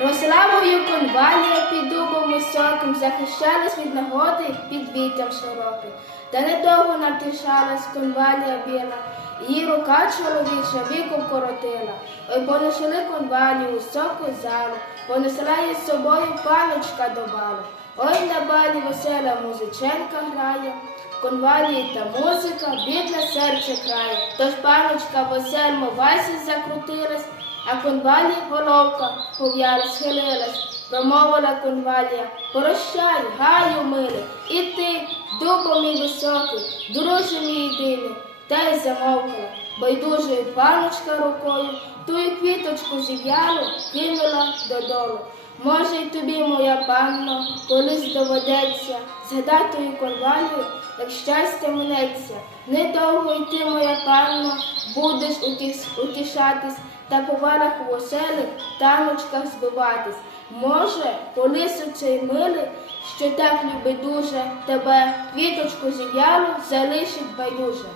Росла мою конвалія під дубом високим, захищалась від нагоди під вітром широким. Та недовго натишалась конвалія біла, її рука чоловіча віком коротила. Ой, понесли конвалію високу залу, понесла її з собою паночка до балу. Ой, на балі весела музиченка грає, конвалії та музика, бідне серце крає. Тож паночка весельмо Васі закрутилась, а конвалі головка пов'яла, схилилась, промовила конвалія, прощай, гаю мили, і ти, дубо мій високий, друже мій єдиний, та й замовкла, байдужою паночка рукою, тую квіточку зів'ялу кинула додолу. Може, й тобі, моя панно, колись доведеться згадати тую конвалію, як щастя минеться. Недовго йти, моя панно, будеш утішатись та по варах у таночках збиватись. Може, по цей милий, що так любить дуже тебе, квіточку зів'ялу залишить байдуже.